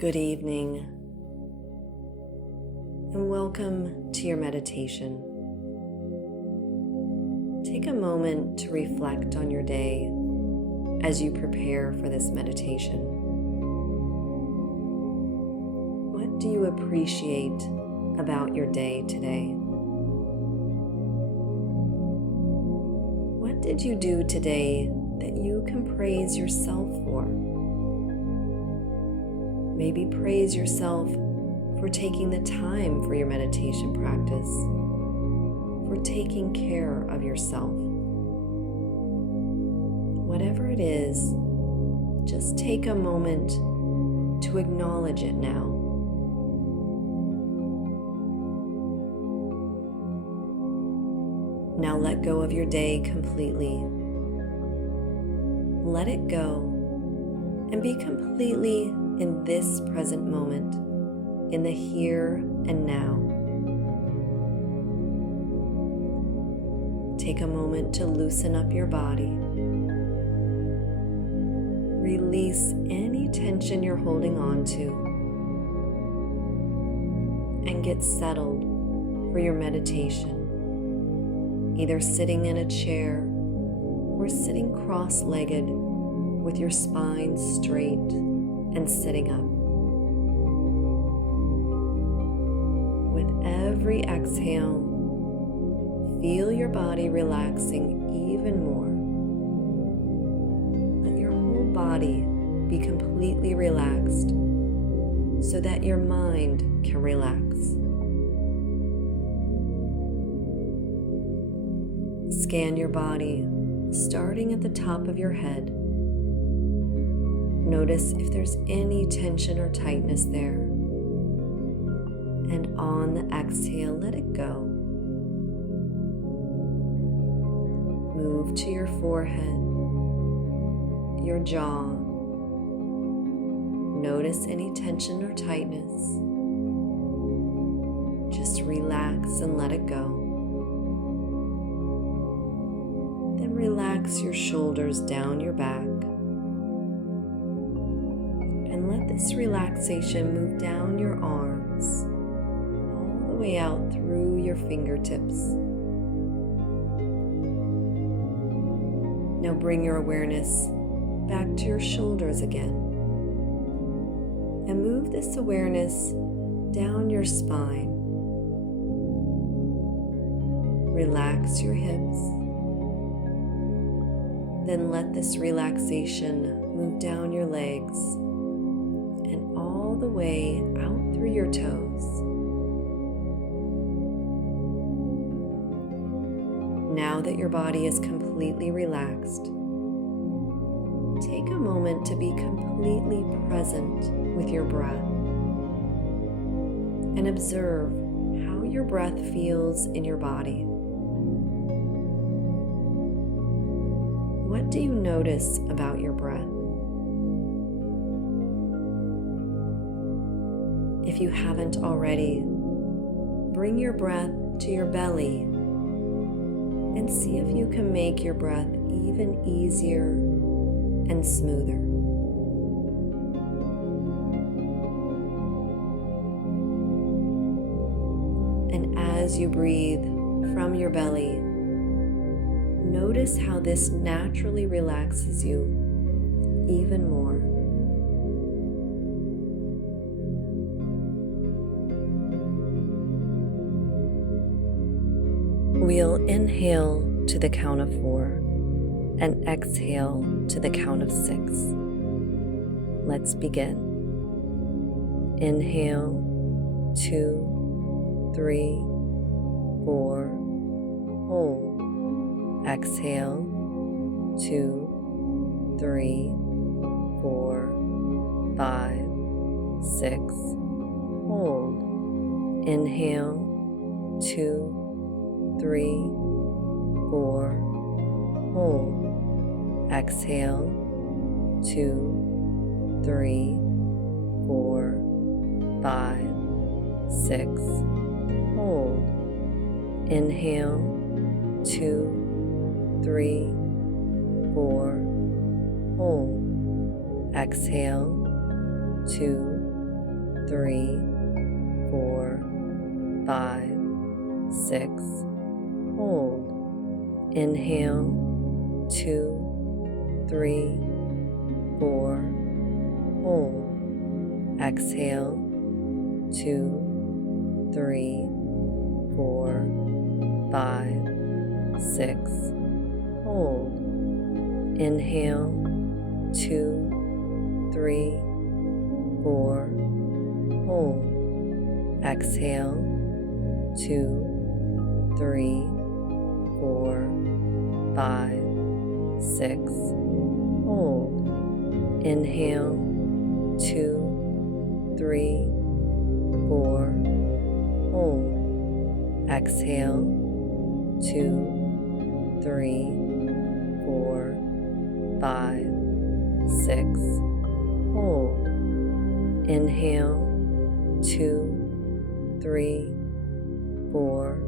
Good evening, and welcome to your meditation. Take a moment to reflect on your day as you prepare for this meditation. What do you appreciate about your day today? What did you do today that you can praise yourself for? Maybe praise yourself for taking the time for your meditation practice, for taking care of yourself. Whatever it is, just take a moment to acknowledge it now. Now let go of your day completely. Let it go and be completely in this present moment, in the here and now. Take a moment to loosen up your body. Release any tension you're holding on to, and get settled for your meditation, either sitting in a chair or sitting cross-legged with your spine straight and sitting up. With every exhale, feel your body relaxing even more. Let your whole body be completely relaxed so that your mind can relax. Scan your body, starting at the top of your head. Notice if there's any tension or tightness there. And on the exhale, let it go. Move to your forehead, your jaw. Notice any tension or tightness. Just relax and let it go. Then relax your shoulders down your back. And let this relaxation move down your arms, all the way out through your fingertips. Now bring your awareness back to your shoulders again. And move this awareness down your spine. Relax your hips. Then let this relaxation move down your legs and all the way out through your toes. Now that your body is completely relaxed, take a moment to be completely present with your breath and observe how your breath feels in your body. What do you notice about your breath? If you haven't already, bring your breath to your belly and see if you can make your breath even easier and smoother. And as you breathe from your belly, notice how this naturally relaxes you even more. We'll inhale to the count of 4 and exhale to the count of 6. Let's begin. Inhale, 2, 3, 4, hold. Exhale, 2, 3, 4, 5, 6, hold. Inhale, 2, 3, 4, hold. Exhale, 2, 3, 4, 5, 6, hold. Inhale, 2, 3, 4, hold. Exhale, 2, 3, 4, 5, 6. Hold. Inhale. 2, 3, 4. Hold. Exhale. 2, 3, 4, 5, 6. Hold. Inhale. 2, 3, 4. Hold. Exhale. 2, 3, 4, 5, 6. Hold. Inhale. 2, 3, 4. Hold. Exhale. 2, 3, 4, 5, 6. Hold. Inhale. 2, 3, 4.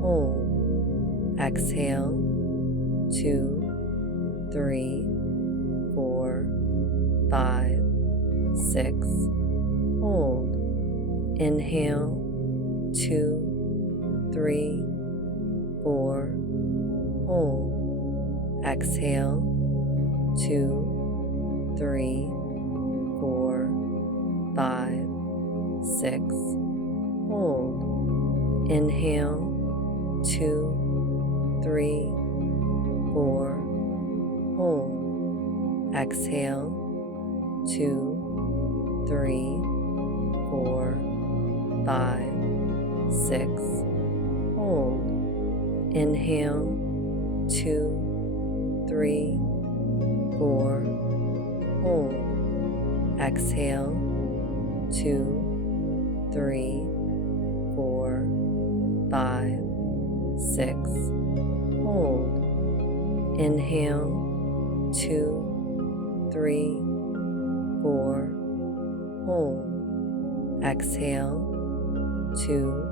Hold. Exhale. 2, 3, 4, 5, 6. Hold. Inhale. 2, 3, 4. Hold. Exhale. 2, 3, 4, 5, 6. Hold. Inhale. 2, 3, 4. Hold. Exhale. 2, 3, 4, 5, 6. Hold. Inhale. 2, 3, 4. Hold. Exhale. 2, 3, 4, 5, 6. Hold. Inhale. 2, 3, 4. Hold. Exhale. 2,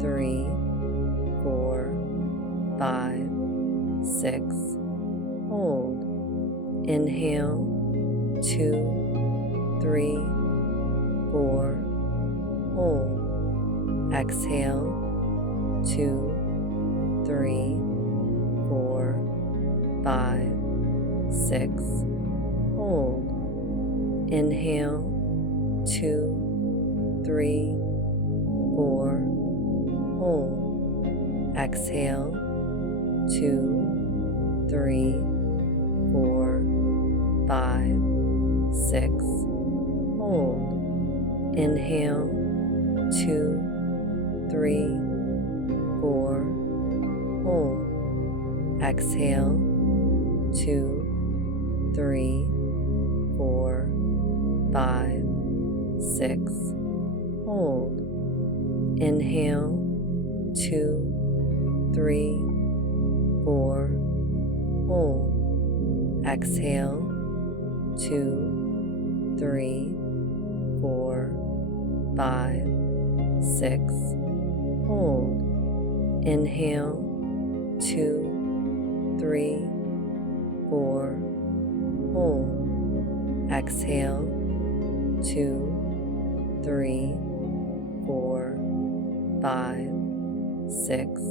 3, 4, 5, 6. Hold. Inhale. 2, 3, 4. Hold. Exhale. 2, 3, 4, 5, 6. Hold. Inhale. 2, 3, 4. Hold. Exhale. 2, 3, 4, 5, 6. Hold. Inhale. 2, 3, 4. Hold. Exhale. 2, 3, 4, 5, 6. Hold. Inhale. 2, 3, 4. Hold. Exhale. 2, 3, 4, 5, 6. Hold. Inhale. 2, 3, 4. Hold. Exhale. 2, 3, 4, 5, 6.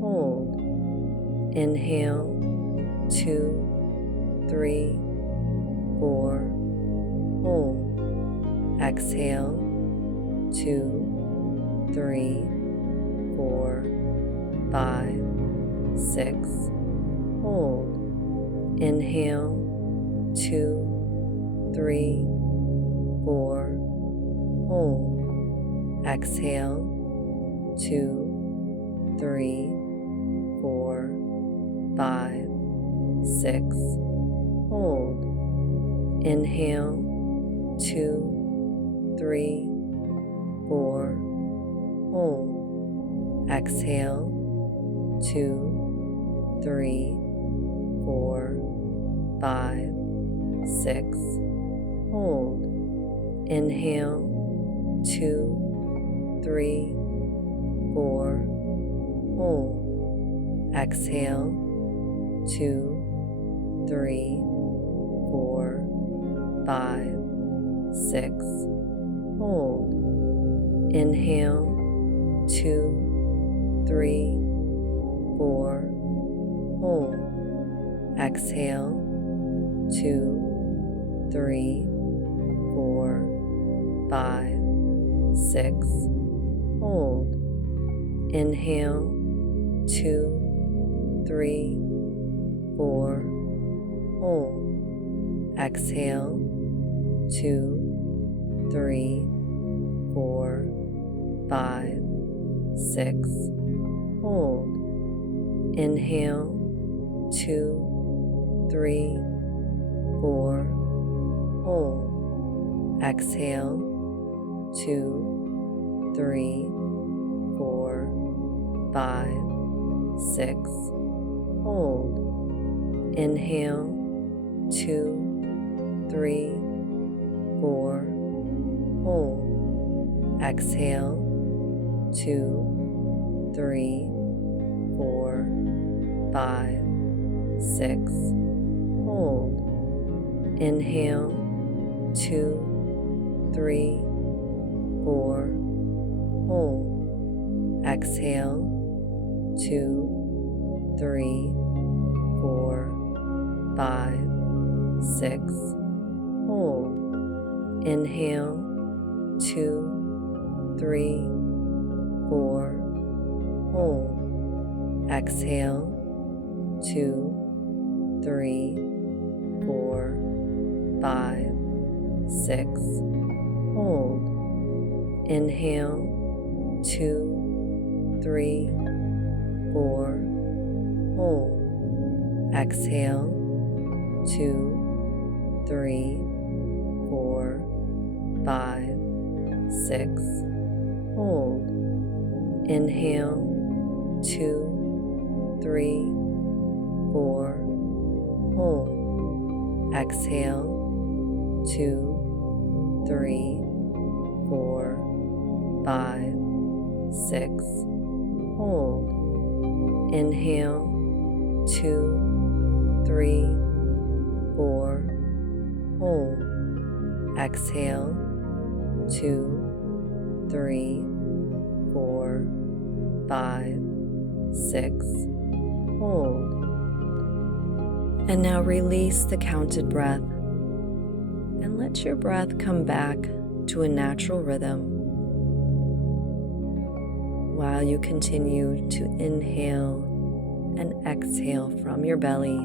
Hold. Inhale. 2, 3, 4. Hold. Exhale. 2, 3, 4, 5, 6. Hold. Inhale. 2, 3, 4. Hold. Exhale. 2, 3, 4, 5, 6. Hold. Inhale. 2, 3, 4. Hold. Exhale. 2, 3, 4, 5, 6. Hold. Inhale. 2, 3, 4. Hold. Exhale. 2, 3, 4, 5, 6. hold. Inhale, 2, 3, 4, hold. Exhale, 2, 3, 4, 5, 6, hold. Inhale, 2, 3, 4, hold. Exhale, 2, 3, 4, 5, 6, hold. Inhale, 2, 3, 4, hold. Exhale, 2, 3, 4, 5, 6, hold. Inhale, 2, 3, 4, hold. Exhale, 2, 3, 4, 5, 6, hold. Inhale, 2, 3, 4, hold. Exhale, 2, 3, 4, 5, 6, hold. Inhale, 2, 3, 4, hold. Exhale, 2, 3, 4, 5, 6, hold. Inhale, 2, 3, 4, hold. Exhale, 2, 3, 4, 5, 6, hold. Inhale, 2, 3, 4, hold. Exhale, 2, 3, 4, 5, 6, hold. Inhale, 2, 3, 4, hold. Exhale, 2, 3, 4, 5, 6, hold. And now release the counted breath and let your breath come back to a natural rhythm while you continue to inhale and exhale from your belly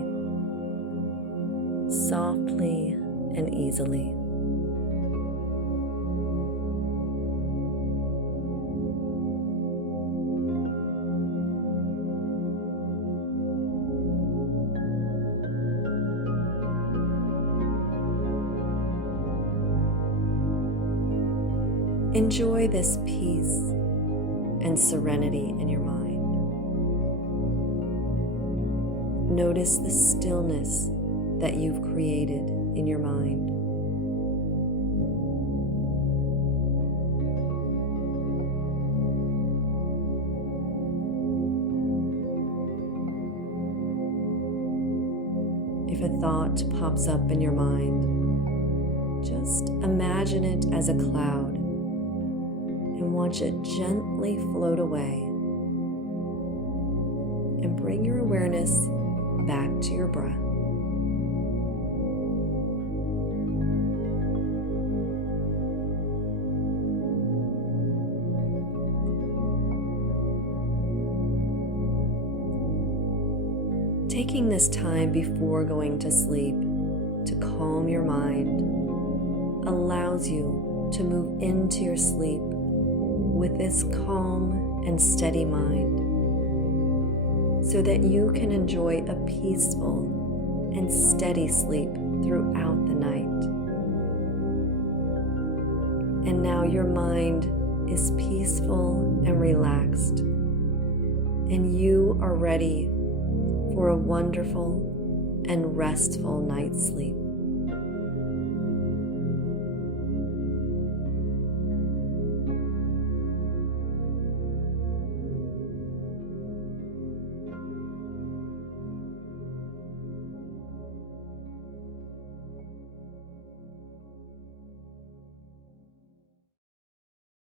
softly and easily. Enjoy this peace and serenity in your mind. Notice the stillness that you've created in your mind. If a thought pops up in your mind, just imagine it as a cloud and watch it gently float away, and bring your awareness back to your breath. Taking this time before going to sleep to calm your mind allows you to move into your sleep with this calm and steady mind, so that you can enjoy a peaceful and steady sleep throughout the night. And now your mind is peaceful and relaxed, and you are ready for a wonderful and restful night's sleep.